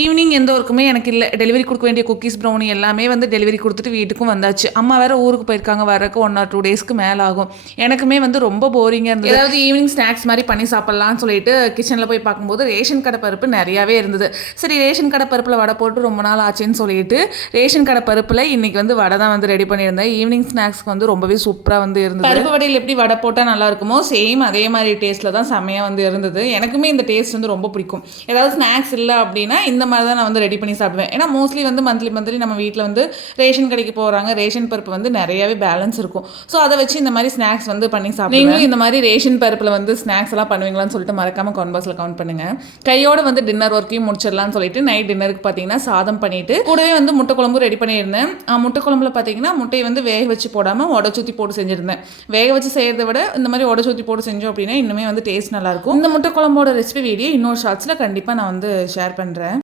Evening எந்த ஒர்க்குமே எனக்கு இல்லை. டெலிவரி கொடுக்க வேண்டிய குக்கீஸ் ப்ரௌனி எல்லாமே வந்து டெலிவரி கொடுத்துட்டு வீட்டுக்கும் வந்தாச்சு. அம்மா வேறு ஊருக்கு போயிருக்காங்க, வரக்கு 1 or 2 டேஸ்க்கு மேலே ஆகும். எனக்குமே வந்து ரொம்ப போரிங்காக இருந்தது. ஏதாவது ஈவினிங் ஸ்நாக்ஸ் மாதிரி பண்ணி சாப்பிட்லான்னு சொல்லிட்டு கிச்சனில் போய் பார்க்கும்போது ரேஷன் கடை பருப்பு நிறையாவே இருந்தது. சரி ரேஷன் கடை பருப்பில் வடை போட்டு ரொம்ப நாள் ஆச்சுன்னு சொல்லிட்டு ரேஷன் கடை பருப்பில் இன்றைக்கி வந்து வடை தான் வந்து ரெடி பண்ணியிருந்தேன். ஈவினிங் ஸ்நாக்ஸ்க்கு வந்து ரொம்பவே சூப்பராக வந்து இருந்தது. பருப்பு வடையில் எப்படி வடை போட்டால் நல்லா இருக்குமோ சேம் அதே மாதிரி டேஸ்ட்டில் தான் செம்மையாக வந்து இருந்தது. எனக்குமே இந்த டேஸ்ட் வந்து ரொம்ப பிடிக்கும். ஏதாவது ஸ்நாக்ஸ் இல்லை அப்படின்னா இந்த மாதிரி தான் நான் வந்து ரெடி பண்ணி சாப்பிடுவேன். ஏன்னா மோஸ்ட்லி வந்து மந்த்லி நம்ம வீட்டில் வந்து ரேஷன் கடைக்கு போகிறாங்க, ரேஷன் பருப்பு வந்து நிறையாவே பேலன்ஸ் இருக்கும். ஸோ அதை வச்சு இந்த மாதிரி ஸ்நாக்ஸ் வந்து பண்ணி சாப்பிடுவேன். நீங்களும் இந்த மாதிரி ரேஷன் பருப்பில் வந்து ஸ்நாக்ஸ் எல்லாம் பண்ணுவீங்களான்னு சொல்லிட்டு மறக்காமல் கமெண்ட் பாக்ஸில் கமெண்ட் பண்ணுங்கள். கையோடு வந்து டின்னர் ஒர்க்கையும் முடிச்சிடலாம்னு சொல்லிட்டு நைட் டின்னருக்கு பார்த்தீங்கன்னா சாதம் பண்ணிவிட்டு கூடவே வந்து முட்டை குழம்பு ரெடி பண்ணியிருந்தேன். முட்டை குழம்புல பார்த்தீங்கன்னா முட்டையை வந்து வேக வச்சு போடாமல் உடச்சூத்தி போட்டு செஞ்சுருந்தேன். வேக வச்சு செய்கிறத விட இந்த மாதிரி உடச்சூத்தி போட்டு செஞ்சோம் அப்படின்னா இன்னுமே வந்து டேஸ்ட் நல்லாயிருக்கும். இந்த முட்டை குழம்போட ரெசிபி வீடியோ இன்னொரு ஷார்ட்ஸில் கண்டிப்பாக நான் வந்து ஷேர் பண்ணுறேன்.